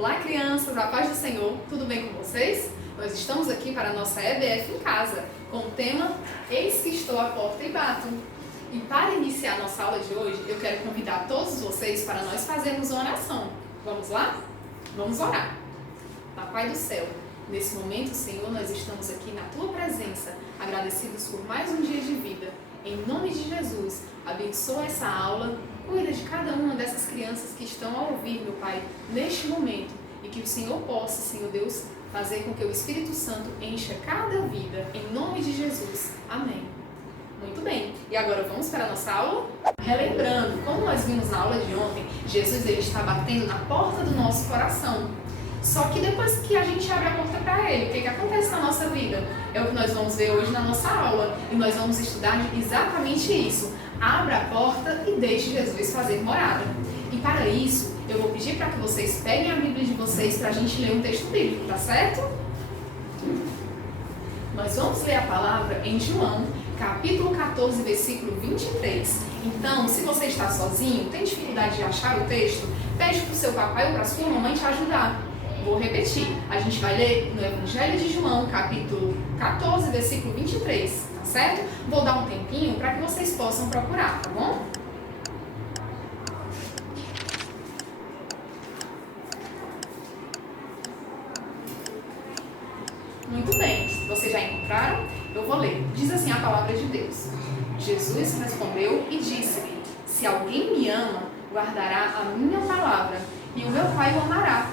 Olá, crianças, a paz do Senhor, tudo bem com vocês? Nós estamos aqui para a nossa EBF em casa, com o tema Eis que estou à porta e bato. E para iniciar a nossa aula de hoje, eu quero convidar todos vocês para nós fazermos uma oração. Vamos lá? Vamos orar. Papai do céu, nesse momento, Senhor, nós estamos aqui na Tua presença, agradecidos por mais um dia de vida. Em nome de Jesus, abençoa essa aula, cuida de cada uma dessas crianças que estão a ouvir, meu Pai, neste momento, e que o Senhor possa, Senhor Deus, fazer com que o Espírito Santo encha cada vida, em nome de Jesus. Amém. Muito bem, e agora vamos para a nossa aula? Relembrando, como nós vimos na aula de ontem, Jesus ele está batendo na porta do nosso coração. Só que depois que a gente abre a porta para Ele, o que acontece na nossa vida? É o que nós vamos ver hoje na nossa aula. E nós vamos estudar exatamente isso. Abra a porta e deixe Jesus fazer morada. E para isso, eu vou pedir para que vocês peguem a Bíblia de vocês para a gente ler um texto bíblico, tá certo? Nós vamos ler a palavra em João, capítulo 14, versículo 23. Então, se você está sozinho, tem dificuldade de achar o texto, pede para o seu papai ou para a sua mamãe te ajudar. Vou repetir, a gente vai ler no Evangelho de João, capítulo 14, versículo 23, tá certo? Vou dar um tempinho para que vocês possam procurar, tá bom? Muito bem, se vocês já encontraram, eu vou ler. Diz assim a palavra de Deus. Jesus respondeu e disse-lhe: se alguém me ama, guardará a minha palavra, e o meu Pai o amará.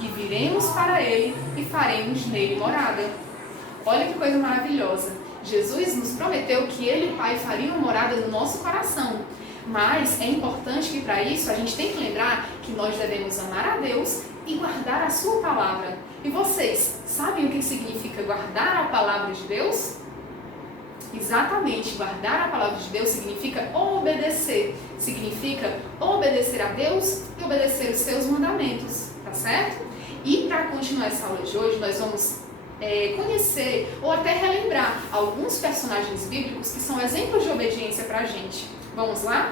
E viremos para Ele e faremos nele morada. Olha que coisa maravilhosa. Jesus nos prometeu que Ele e o Pai fariam morada no nosso coração. Mas é importante que para isso a gente tem que lembrar que nós devemos amar a Deus e guardar a sua palavra. E vocês, sabem o que significa guardar a palavra de Deus? Exatamente, guardar a palavra de Deus significa obedecer. Significa obedecer a Deus e obedecer os seus mandamentos, tá certo? E para continuar essa aula de hoje, nós vamos conhecer ou até relembrar alguns personagens bíblicos que são exemplos de obediência para a gente. Vamos lá?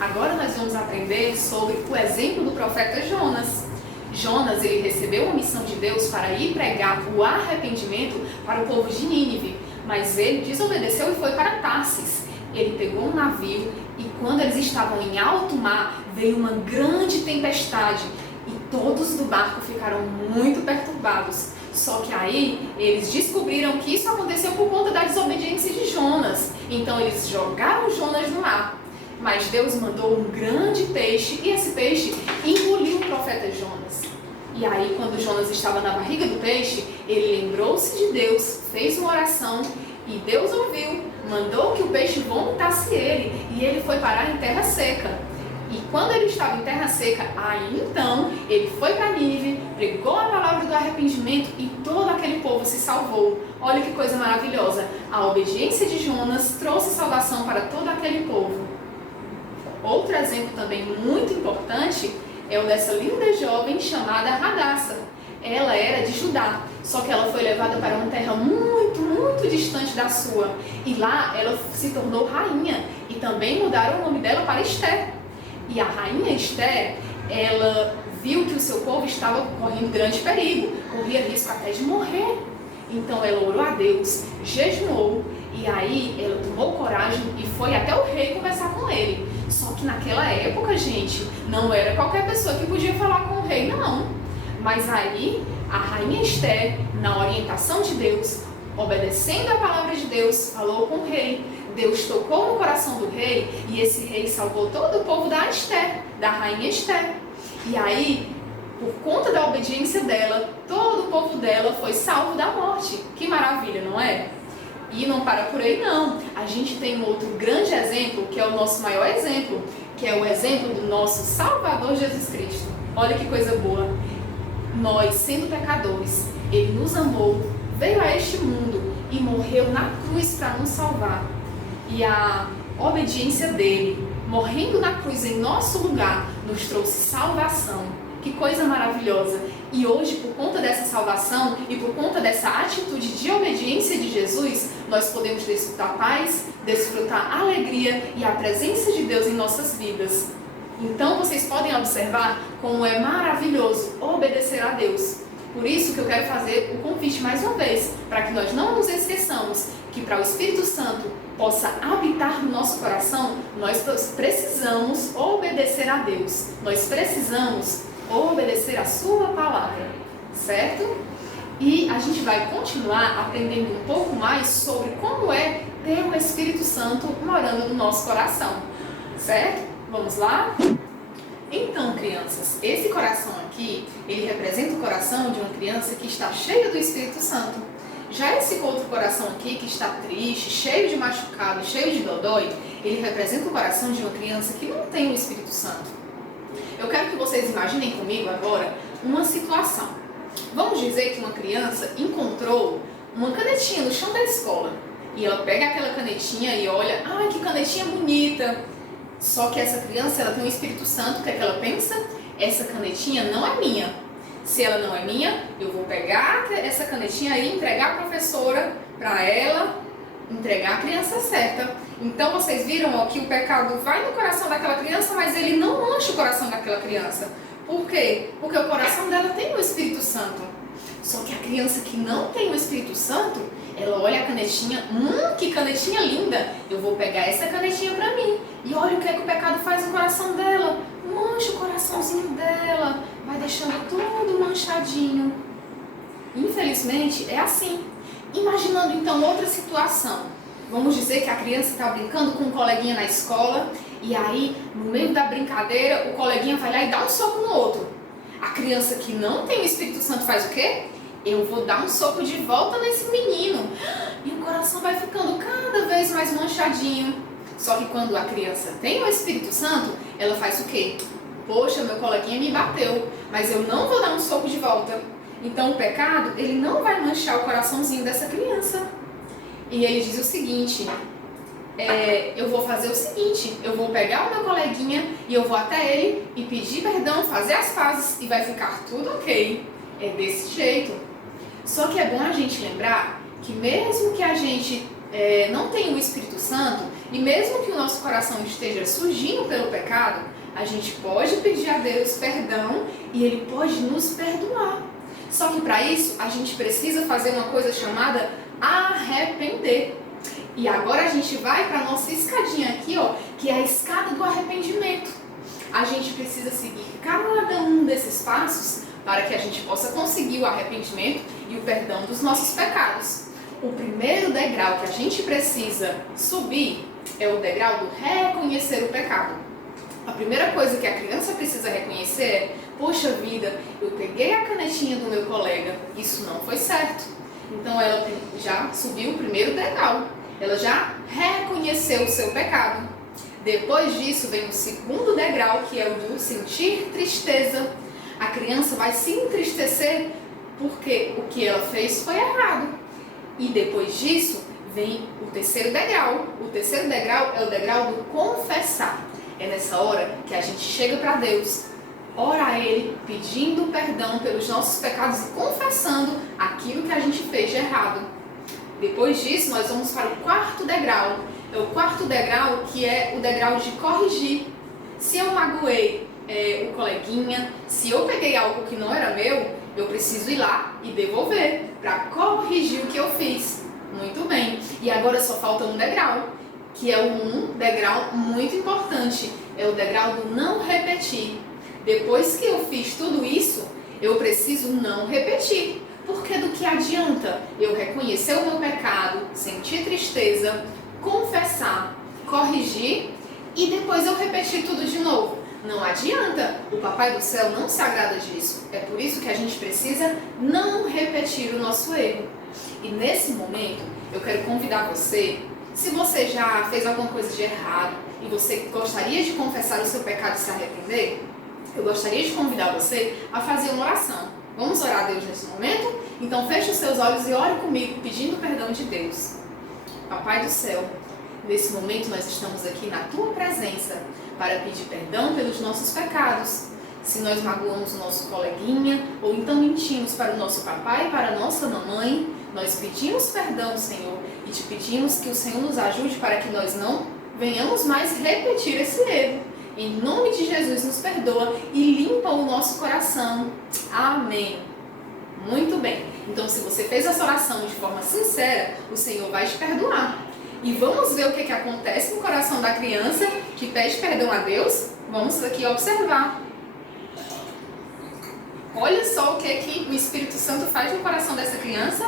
Agora nós vamos aprender sobre o exemplo do profeta Jonas. Jonas, ele recebeu uma missão de Deus para ir pregar o arrependimento para o povo de Nínive, mas ele desobedeceu e foi para Tarsis. Ele pegou um navio e quando eles estavam em alto mar, veio uma grande tempestade e todos do barco ficaram muito perturbados. Só que aí eles descobriram que isso aconteceu por conta da desobediência de Jonas. Então eles jogaram Jonas no mar. Mas Deus mandou um grande peixe e esse peixe engoliu o profeta Jonas. E aí, quando Jonas estava na barriga do peixe, ele lembrou-se de Deus, fez uma oração e Deus ouviu, mandou que o peixe vomitasse ele e ele foi parar em terra seca. E quando ele estava em terra seca, aí então ele foi para Nínive, pregou a palavra do arrependimento e todo aquele povo se salvou. Olha que coisa maravilhosa! A obediência de Jonas trouxe salvação para todo aquele povo. Outro exemplo também muito importante é o dessa linda jovem chamada Radassa. Ela era de Judá, só que ela foi levada para uma terra muito, muito distante da sua. E lá ela se tornou rainha e também mudaram o nome dela para Esté. E a rainha Esté, ela viu que o seu povo estava correndo grande perigo, corria risco até de morrer. Então ela orou a Deus, jejuou e aí ela tomou coragem e foi até o rei conversar com ele. Só que naquela época, gente, não era qualquer pessoa que podia falar com o rei, não. Mas aí a rainha Esté, na orientação de Deus, obedecendo a palavra de Deus, falou com o rei. Deus tocou no coração do rei e esse rei salvou todo o povo da Esté, da rainha Esté. E aí, por conta da obediência dela, todo o povo dela foi salvo da morte. Que maravilha, não é? E não para por aí não. A gente tem um outro grande exemplo, que é o nosso maior exemplo, que é o exemplo do nosso Salvador Jesus Cristo. Olha que coisa boa. Nós, sendo pecadores, Ele nos amou, veio a este mundo e morreu na cruz para nos salvar. E a obediência dele, morrendo na cruz em nosso lugar, nos trouxe salvação. Que coisa maravilhosa! E hoje, por conta dessa salvação e por conta dessa atitude de obediência de Jesus, nós podemos desfrutar paz, desfrutar alegria e a presença de Deus em nossas vidas. Então vocês podem observar como é maravilhoso obedecer a Deus. Por isso que eu quero fazer o convite mais uma vez, para que nós não nos esqueçamos que para o Espírito Santo possa habitar no nosso coração, nós precisamos obedecer a Deus. Nós precisamos obedecer a sua palavra, certo? E a gente vai continuar aprendendo um pouco mais sobre como é ter o Espírito Santo morando no nosso coração, certo? Vamos lá? Então, crianças, esse coração aqui, ele representa o coração de uma criança que está cheia do Espírito Santo. Já esse outro coração aqui, que está triste, cheio de machucado, cheio de dodói, ele representa o coração de uma criança que não tem o Espírito Santo. Eu quero que vocês imaginem comigo agora uma situação. Vamos dizer que uma criança encontrou uma canetinha no chão da escola. E ela pega aquela canetinha e olha, ai, que canetinha bonita. Só que essa criança, ela tem o Espírito Santo, o que é que ela pensa? Essa canetinha não é minha. Se ela não é minha, eu vou pegar essa canetinha e entregar a professora para ela entregar a criança certa. Então vocês viram ó, que o pecado vai no coração daquela criança, mas ele não mancha o coração daquela criança. Por quê? Porque o coração dela tem o Espírito Santo. Só que a criança que não tem o Espírito Santo, ela olha a canetinha, que canetinha linda, eu vou pegar essa canetinha pra mim. E olha o que é que o pecado faz no coração dela. Mancha o coraçãozinho dela, vai deixando tudo manchadinho. Infelizmente, é assim. Imaginando então outra situação. Vamos dizer que a criança está brincando com um coleguinha na escola e aí, no meio da brincadeira, o coleguinha vai lá e dá um soco no outro. A criança que não tem o Espírito Santo faz o quê? Eu vou dar um soco de volta nesse menino. E o coração vai ficando cada vez mais manchadinho. Só que quando a criança tem o Espírito Santo, ela faz o quê? Poxa, meu coleguinha me bateu, mas eu não vou dar um soco de volta. Então o pecado, ele não vai manchar o coraçãozinho dessa criança. E ele diz o seguinte, eu vou fazer o seguinte, eu vou pegar o meu coleguinha e eu vou até ele e pedir perdão, fazer as pazes e vai ficar tudo ok. É desse jeito. Só que é bom a gente lembrar que mesmo que a gente não tenha o Espírito Santo e mesmo que o nosso coração esteja surgindo pelo pecado, a gente pode pedir a Deus perdão e Ele pode nos perdoar. Só que para isso a gente precisa fazer uma coisa chamada arrepender. E agora a gente vai para a nossa escadinha aqui, ó, que é a escada do arrependimento. A gente precisa seguir cada um desses passos para que a gente possa conseguir o arrependimento e o perdão dos nossos pecados. O primeiro degrau que a gente precisa subir é o degrau do reconhecer o pecado. A primeira coisa que a criança precisa reconhecer é, poxa vida, eu peguei a canetinha do meu colega, isso não foi certo. Então ela já subiu o primeiro degrau, ela já reconheceu o seu pecado. Depois disso vem o segundo degrau, que é o do sentir tristeza. A criança vai se entristecer porque o que ela fez foi errado. E depois disso vem o terceiro degrau. O terceiro degrau é o degrau do confessar. É nessa hora que a gente chega para Deus, ora a Ele, pedindo perdão pelos nossos pecados e confessando aquilo que a gente fez de errado. Depois disso, nós vamos para o quarto degrau. É o quarto degrau que é o degrau de corrigir. Se eu magoei o coleguinha, se eu peguei algo que não era meu, eu preciso ir lá e devolver para corrigir o que eu fiz. Muito bem. E agora só falta um degrau, que é um degrau muito importante. É o degrau do não repetir. Depois que eu fiz tudo isso, eu preciso não repetir. Porque do que adianta eu reconhecer o meu pecado, sentir tristeza, confessar, corrigir e depois eu repetir tudo de novo? Não adianta, o Papai do Céu não se agrada disso. É por isso que a gente precisa não repetir o nosso erro. E nesse momento, eu quero convidar você, se você já fez alguma coisa de errado e você gostaria de confessar o seu pecado e se arrepender, eu gostaria de convidar você a fazer uma oração. Vamos orar a Deus nesse momento? Então feche os seus olhos e ore comigo pedindo perdão de Deus. Papai do Céu, nesse momento nós estamos aqui na Tua presença para pedir perdão pelos nossos pecados. Se nós magoamos o nosso coleguinha ou então mentimos para o nosso papai e para a nossa mamãe, nós pedimos perdão, Senhor, e te pedimos que o Senhor nos ajude para que nós não venhamos mais repetir esse erro. em nome de Jesus, nos perdoa e limpa o nosso coração. Amém. Muito bem. Então, se você fez essa oração de forma sincera, o Senhor vai te perdoar. E vamos ver o que acontece no coração da criança que pede perdão a Deus? Vamos aqui observar. Olha só o que o Espírito Santo faz no coração dessa criança.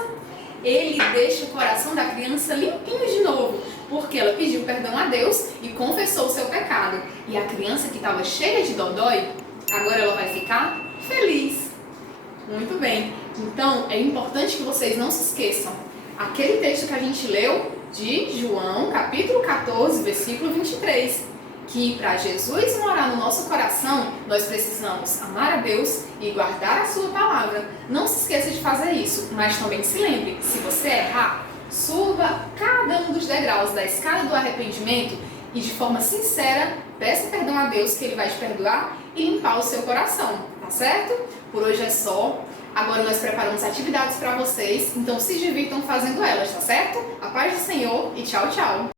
Ele deixa o coração da criança limpinho de novo, porque ela pediu perdão a Deus e confessou o seu pecado. E a criança que estava cheia de dodói, agora ela vai ficar feliz. Muito bem. Então, é importante que vocês não se esqueçam. Aquele texto que a gente leu de João, capítulo 14, versículo 23. Que para Jesus morar no nosso coração, nós precisamos amar a Deus e guardar a sua palavra. Não se esqueça de fazer isso, mas também se lembre, se você errar, suba cada um dos degraus da escada do arrependimento e de forma sincera, peça perdão a Deus que Ele vai te perdoar e limpar o seu coração, tá certo? Por hoje é só. Agora nós preparamos atividades para vocês, então se divirtam fazendo elas, tá certo? A paz do Senhor e tchau, tchau!